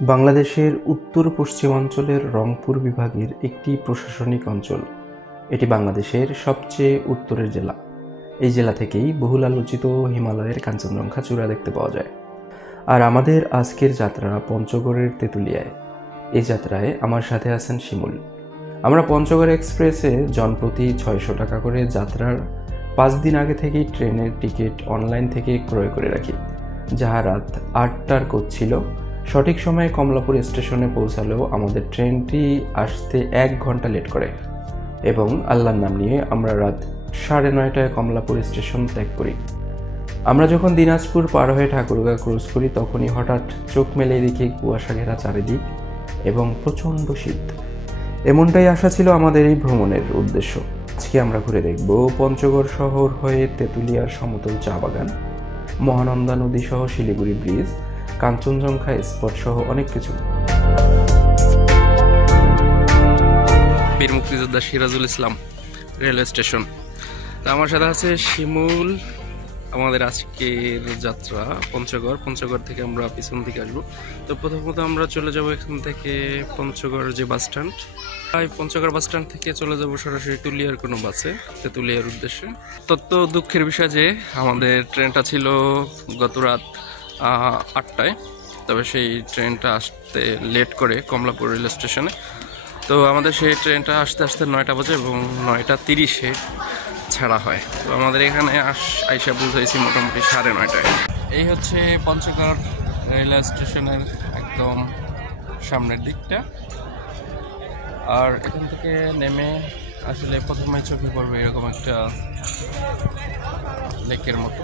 বাংলাদেশের উত্তর পশ্চিমাঞ্চলের রংপুর বিভাগের একটি প্রশাসনিক অঞ্চল। এটি বাংলাদেশের সবচেয়ে উত্তরের জেলা। এই জেলা থেকেই বহুল আলোচিত হিমালয়ের কাঞ্চনজঙ্ঘা চূড়া দেখতে পাওয়া যায়। আর আমাদের আজকের যাত্রা পঞ্চগড়ের তেঁতুলিয়ায়। এই যাত্রায় আমার সাথে আছেন শিমুল। আমরা পঞ্চগড় এক্সপ্রেসে জনপ্রতি 600 টাকা করে যাত্রার 5 দিন আগে থেকেই ট্রেনের টিকিট অনলাইন থেকে ক্রয় করে রাখি। যাহা রাত 8টার কোচ ছিল। সঠিক সময়ে কমলাপুর স্টেশনে পৌঁছালেও আমাদের ট্রেনটি আসতে 1 ঘন্টা লেট করে এবং আল্লাহর নাম নিয়ে আমরা রাত 9:30টায় কমলাপুর স্টেশন ত্যাগ করি। আমরা যখন দিনাজপুর পার হয়ে ঠাকুরগাঁ ক্রুজ করি তখনই হঠাৎ চোখ মেলে দেখি কুয়াশা ঘেরা চারিদিক এবং প্রচণ্ড শীত। এমনটাই আশা ছিল আমাদের এই ভ্রমণের উদ্দেশ্য। আজকে আমরা ঘুরে দেখব পঞ্চগড় শহর হয়ে তেঁতুলিয়ার সমতল চা বাগান, মহানন্দা নদী সহ শিলিগুড়ি ব্রিজ, কাঞ্চনজঙ্ঘা স্পট সহ অনেক কিছু। বীর মুক্তিযোদ্ধা সিরাজুল ইসলাম রেলওয়ে স্টেশন। আমার সাথে আছে শিমুল। আমাদের আজকের যাত্রা পঞ্চগড় থেকে আমরা পিছন দিকে আসবো। তো প্রথমত আমরা চলে যাব এখান থেকে পঞ্চগড় যে bus stand, Panchagarh bus stand থেকে চলে যাব সরাসরি তুলিয়ার কোনো বাসে তেঁতুলিয়ার উদ্দেশ্যে। তত দুঃখের বিষয় যে আমাদের ট্রেনটা ছিল গত রাত 8টায়, তবে সেই ট্রেনটা আসতে লেট করে কমলাপুর রেল স্টেশনে। তো আমাদের সেই ট্রেনটা আসতে আসতে 9টা বাজে এবং 9টা 30-এ ছাড়া হয়। তো আমাদের এখানে আইসা বুঝাইছি মোটামুটি 9:30টায়। এই হচ্ছে পঞ্চগড় রেলওয়ে স্টেশনের একদম সামনের দিকটা। আর এখান থেকে নেমে আসলে প্রথমে চোখে পড়বে এরকম একটা লেকের মতো,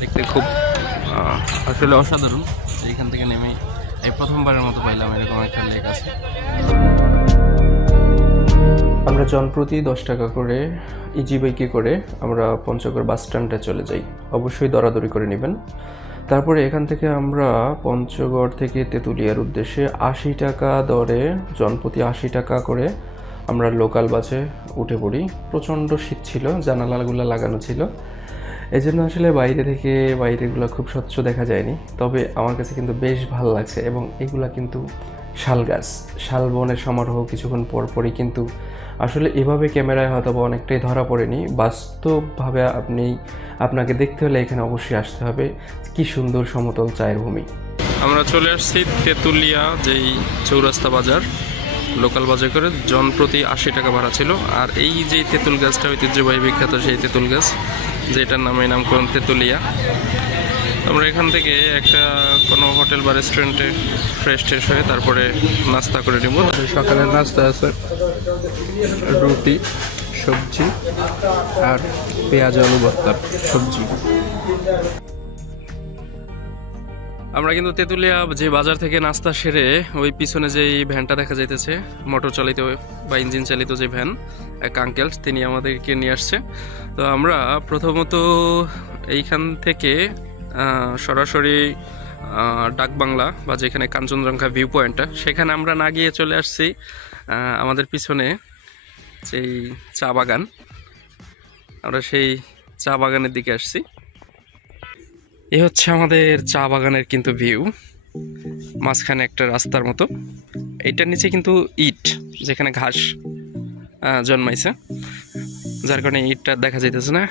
দেখতে খুব আসলে অসাধারণ। এখান থেকে নেমে এই প্রথমবারের মতো পাইলাম এরকম একটা লেক আছে। আমরা জনপ্রতি 10 টাকা করে ইজি বাইকে করে আমরা পঞ্চগড় বাস স্ট্যান্ডে চলে যাই। অবশ্যই দরাদরি করে নেবেন। তারপরে এখান থেকে আমরা পঞ্চগড় থেকে তেঁতুলিয়ার উদ্দেশ্যে 80 টাকা দরে জনপ্রতি 80 টাকা করে আমরা লোকাল বাসে উঠে পড়ি। প্রচণ্ড শীত ছিল, জানালাগুলো লাগানো ছিল, এই জন্য আসলে বাইরেগুলো খুব স্বচ্ছ দেখা যায়নি। তবে আমার কাছে কিন্তু বেশ ভালো লাগছে। এবং এগুলা কিন্তু শাল গাছ, শালবনের সমারোহ কিছুক্ষণ পরপরই কিন্তু আসলে এভাবে ক্যামেরায় হয়তো বা অনেকটাই ধরা পড়েনি। বাস্তবভাবে আপনাকে দেখতে হলে এখানে অবশ্যই আসতে হবে। কি সুন্দর সমতল চায়ের ভূমি। আমরা চলে আসছি তেঁতুলিয়া, যেই চৌরাস্তা বাজার, লোকাল বাজার করে জনপ্রতি 80 টাকা ভাড়া ছিল। আর এই যে তেঁতুল গাছটা ঐতিহ্যবাহী বিখ্যাত সেই তেঁতুল গাছ, যেটার নামকরণ তেঁতুলিয়া। আমরা এখান থেকে একটা কোনো হোটেল বা রেস্টুরেন্টে ফ্রেশ হয়ে তারপরে নাস্তা করে নেব। সকালের নাস্তা আছে রুটি, সবজি আর পেঁয়াজ আলু ভর্তার সবজি। আমরা কিন্তু তেঁতুলিয়া যে বাজার থেকে নাস্তা সেরে ওই পিছনে যেই ভ্যানটা দেখা যাইতেছে, মোটর চালিত বা ইঞ্জিন চালিত যে ভ্যান, এক আঙ্কেল তিনি আমাদেরকে নিয়ে আসছে। তো আমরা প্রথমত এইখান থেকে সরাসরি ডাকবাংলা বা যেখানে কাঞ্চনজঙ্ঘা ভিউ পয়েন্টটা, সেখানে আমরা না গিয়ে চলে আসছি আমাদের পিছনে যেই চা বাগান, আমরা সেই চা বাগানের দিকে আসছি। এই হচ্ছে আমাদের চা বাগানের কিন্তু ভিউ, মাঝখানে একটা রাস্তার মতো। এইটার নিচে কিন্তু ইট, যেখানে ঘাস জন্মাইছে, যার কারণে ইটটা দেখা যাইতেছে না।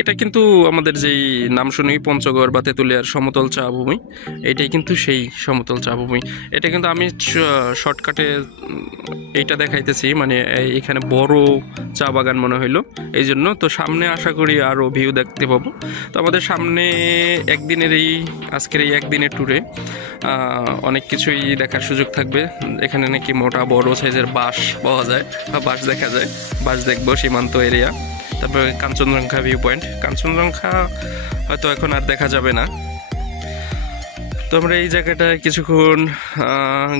এটা কিন্তু আমাদের যেই নাম শুনি পঞ্চগড় বা তেঁতুলিয়ার সমতল চা ভূমি, এইটাই কিন্তু সেই সমতল চা ভূমি। এটা কিন্তু আমি শর্টকাটে এইটা দেখাইতেছি, মানে এখানে বড় চা বাগান মনে হইলো এই জন্য। তো সামনে আশা করি আরও ভিউ দেখতে পাবো। তো আমাদের সামনে আজকের এই একদিনের ট্যুরে অনেক কিছুই দেখার সুযোগ থাকবে। এখানে নাকি মোটা বড় সাইজের বাঁশ পাওয়া যায় বা বাঁশ দেখা যায়, বাঁশ দেখবো, সীমান্ত এরিয়া। তারপরে কাঞ্চনজঙ্ঘা ভিউ পয়েন্ট, কাঞ্চনজঙ্ঘা হয়তো এখন আর দেখা যাবে না। তো আমরা এই জায়গাটা কিছুক্ষণ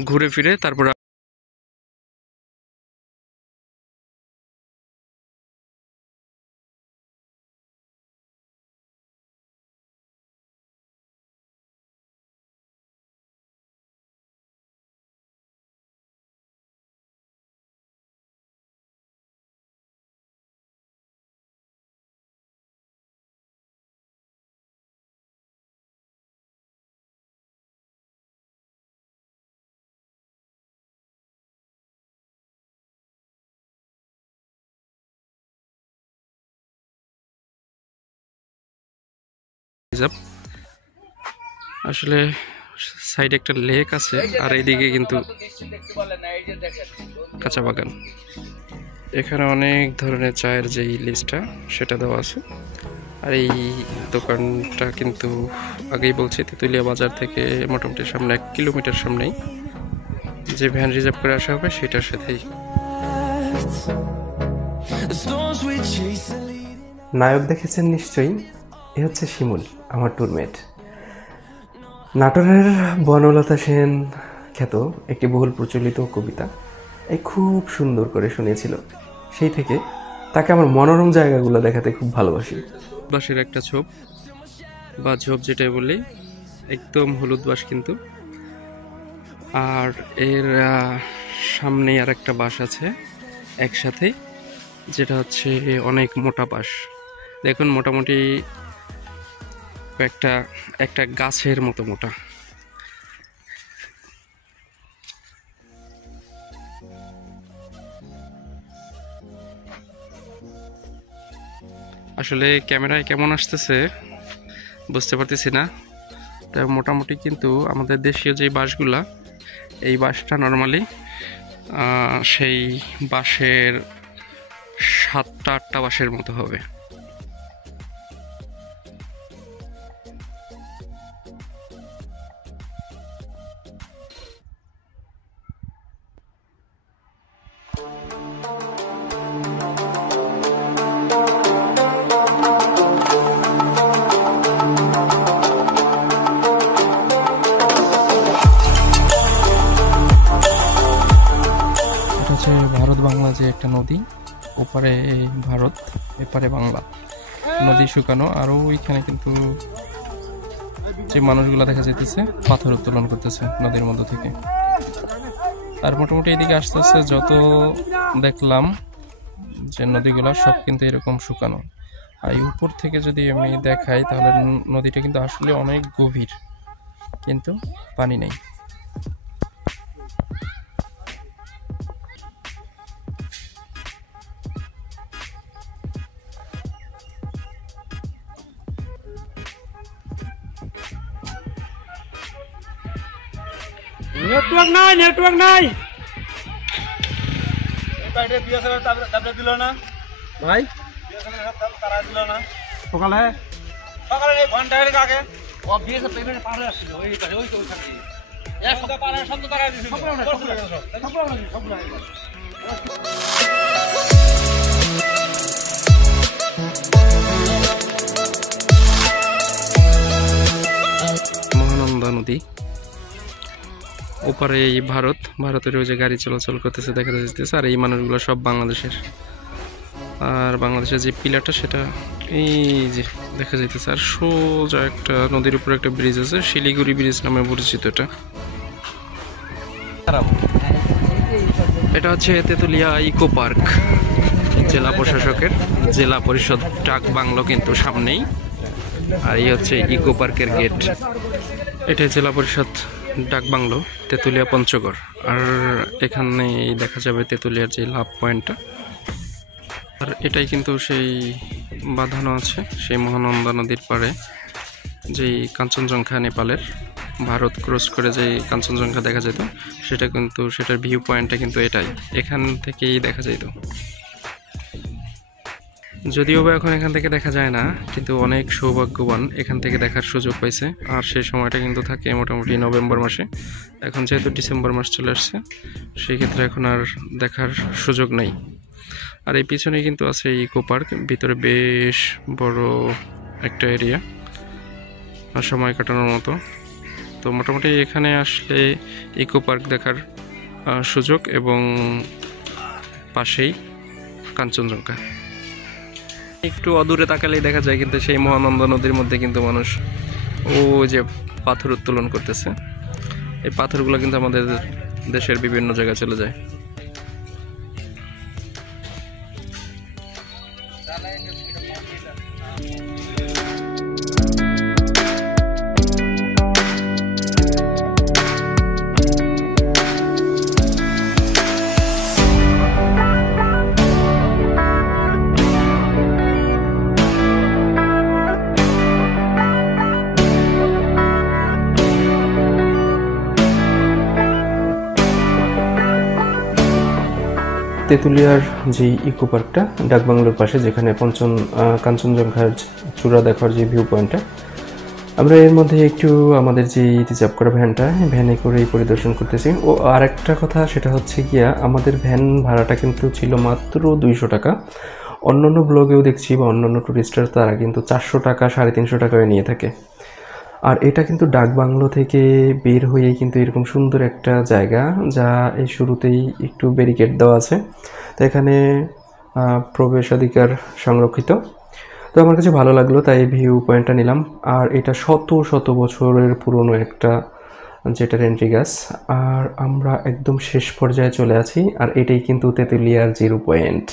ঘুরে ফিরে তারপর রিজার্ভ। আসলে সাইডে একটা লেক আছে আর এইদিকে কিন্তু কাঁচা বাগান। এখানে অনেক ধরনের চায়ের যেই লিস্টটা সেটা দেওয়া আছে। আর এই দোকানটা কিন্তু আগেই বলছি তেঁতুলিয়া বাজার থেকে মোটামুটি সামনে 1 কিলোমিটার সামনেই। যে ভ্যান রিজার্ভ করে আসা হবে সেটার সাথেই। নায়ক দেখেছেন নিশ্চয়ই, এ হচ্ছে শিমুল, আমার টুরমেট। নাটোরের বনলতা সেন খ্যাত একটি বহুল প্রচলিত কবিতা এই খুব সুন্দর করে শুনিয়েছিল। সেই থেকে তাকে আমার মনোরম জায়গাগুলো দেখাতে খুব ভালোবাসি। বাঁশের একটা ঝোপ বা ঝোপ যেটাই বলি, একদম হলুদ বাঁশ কিন্তু। আর এর সামনে আর একটা বাঁশ আছে একসাথে, যেটা হচ্ছে অনেক মোটা বাঁশ। দেখুন মোটামুটি একটা গাছের মতো মোটা। আসলে ক্যামেরায় কেমন আসতেছে বুঝতে পারতেছি না। তাই মোটামুটি কিন্তু আমাদের দেশীয় যে বাঁশগুলা, এই বাঁশটা নর্মালি সেই বাঁশের 7-8টা বাঁশের মতো হবে। ভারত বাংলা যে একটা নদী, ওপারে ভারত এপারে বাংলা, নদী শুকানো। আর ওইখানে কিন্তু যে মানুষগুলো দেখা যাইতেছে পাথর উত্তোলন করতেছে নদীর মধ্য থেকে। আর মোটামুটি এদিকে আস্তে আস্তে যত দেখলাম যে নদীগুলা সব কিন্তু এরকম শুকানো। আর উপর থেকে যদি আমি দেখাই তাহলে নদীটা কিন্তু আসলে অনেক গভীর, কিন্তু পানি নেই। নেটওয়ার্ক নাই তারপরে দিল না ভাই, তারা দিল না সকালে ঘন্টা আগে পেমেন্ট পার হয়ে আসছিল। মহানন্দা নদী, ওপারে এই ভারতের ওই যে গাড়ি চলাচল করতেছে দেখা যাচ্ছে। আর এই মানুষগুলো সব বাংলাদেশের। আর বাংলাদেশের যে পিলারটা সেটা এই যে দেখা যাইতেছে। আর সোজা একটা নদীর উপরে একটা ব্রিজ আছে, শিলিগুড়ি ব্রিজ নামে পরিচিত। এটা হচ্ছে তেঁতুলিয়া ইকো পার্ক, জেলা প্রশাসকের জেলা পরিষদ ডাক বাংলো কিন্তু সামনেই। আর এই হচ্ছে ইকো পার্কের গেট। এটা জেলা পরিষদ ডাক বাংলো, তেঁতুলিয়া পঞ্চগড়। আর এখানে দেখা যাবে তেঁতুলিয়ার যে লাভ পয়েন্টটা। আর এটাই কিন্তু সেই বাঁধানো আছে সেই মহানন্দা নদীর পাড়ে, যেই কাঞ্চনজঙ্ঘা নেপালের ভারত ক্রস করে যে কাঞ্চনজঙ্ঘা দেখা যেত, সেটা কিন্তু সেটার ভিউ পয়েন্টটা কিন্তু এটাই, এখান থেকেই দেখা যেত। যদিও বা এখন এখান থেকে দেখা যায় না, কিন্তু অনেক সৌভাগ্যবান এখান থেকে দেখার সুযোগ পাইছে। আর সেই সময়টা কিন্তু থাকে মোটামুটি নভেম্বর মাসে। এখন যেহেতু ডিসেম্বর মাস চলে আসছে, সেই ক্ষেত্রে এখন আর দেখার সুযোগ নেই। আর এই পিছনে কিন্তু আছে ইকো পার্ক, ভিতরে বেশ বড় একটা এরিয়া আর সময় কাটানোর মতো। তো মোটামুটি এখানে আসলে ইকো পার্ক দেখার সুযোগ, এবং পাশেই কাঞ্চনজঙ্ঘা। একটু অদূরে তাকালেই দেখা যায় কিন্তু সেই মহানন্দা নদীর মধ্যে কিন্তু মানুষ ও যে পাথর উত্তোলন করতেছে। এই পাথরগুলো কিন্তু আমাদের দেশের বিভিন্ন জায়গায় চলে যায়। তেঁতুলিয়ার যে ইকো পার্কটা ডাকবাংলোর পাশে, যেখানে কাঞ্চনজঙ্ঘার চূড়া দেখার যে ভিউ পয়েন্টটা, আমরা এর মধ্যে একটু আমাদের যে রিজার্ভ করা ভ্যানটা, ভ্যানে করেই পরিদর্শন করতেছি। ও আর একটা কথা, সেটা হচ্ছে গিয়া আমাদের ভ্যান ভাড়াটা কিন্তু ছিল মাত্র 200 টাকা। অন্যান্য ব্লগেও দেখছি বা অন্যান্য টুরিস্টরা তারা কিন্তু 400 টাকা 350 টাকায় নিয়ে থাকে। আর এটা কিন্তু ডাকবাংলো থেকে বের হয়েই কিন্তু এরকম সুন্দর একটা জায়গা, যা এই শুরুতেই একটু ব্যারিকেড দেওয়া আছে, তো এখানে প্রবেশাধিকার সংরক্ষিত। তো আমার কাছে ভালো লাগলো, তাই ভিউ পয়েন্টটা নিলাম। আর এটা শত শত বছরের পুরনো একটা যেটার এন্ট্রি গাছ। আর আমরা একদম শেষ পর্যায়ে চলে আছি, আর এটাই কিন্তু তেঁতুলিয়ার জিরো পয়েন্ট।